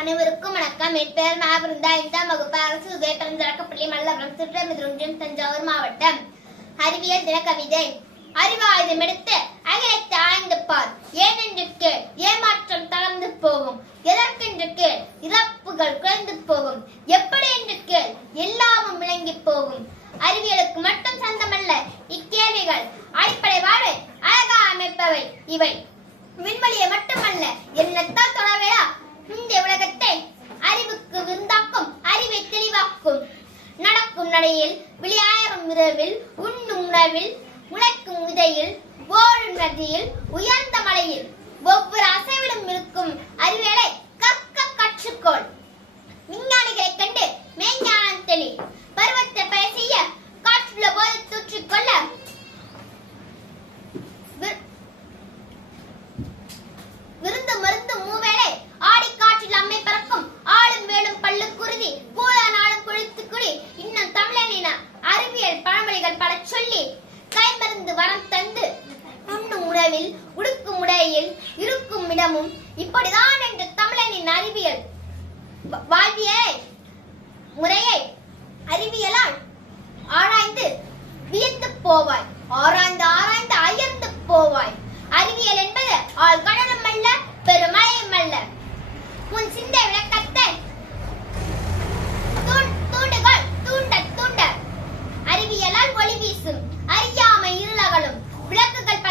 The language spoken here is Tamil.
அனைவருக்கும் வணக்கம். என் பெயர் மாபிருந்தா. ஐந்தாம் வகுப்பு அரசு உதயபுரம் தொடக்கப்பள்ளி மல்லபுரம் திருப்பமிதுருஞ்சியம் தஞ்சாவூர் மாவட்டம். அறிவியல் தின கவிதை அறிவாயுதம் எடுத்து அகிலத்தை ஆய்ந்து பார். ஏனென்று கேள் ஏமாற்றம் தளர்ந்து போகும். எதற்கென்று கேள் இறப்புகள் குறைந்து போகும். எப்படி என்று கேள் எல்லாமும் விளங்கி போகும். அறிவியலுக்கு மட்டும் சொந்தமல்ல இக்கேள்விகள் அடிப்படை வாழ்வை அழகா அமைப்பவை. இவை விண்வெளியை மட்டுமல்ல எண்ணத்தால் நடையில் விளையாடும் விதவில் உண்ணும் உணவில் முளைக்கும் விதையில் ஓடும் நதியில் உயர்ந்த மலையில். உணவில் உடுக்கும் உடையில் இருக்கும் இடமும் இப்படிதான் என்று தமிழனின் அறிவியல். வாழ்வியே முறையை அறிவியலால் ஆராய்ந்து வியந்து போவாய். ஆராய்ந்து ஆராய்ந்து அயர்ந்து போவாய். அறிவியல் என்பது ஆள் கடனம் அல்ல பெருமழையும் அல்ல. உன் சிந்தை விளக்கத்தை தூண்டுகள் தூண்ட தூண்ட. அறிவியலால் ஒளி வீசும் அறியாமை இருளகலும் விளக்குகள்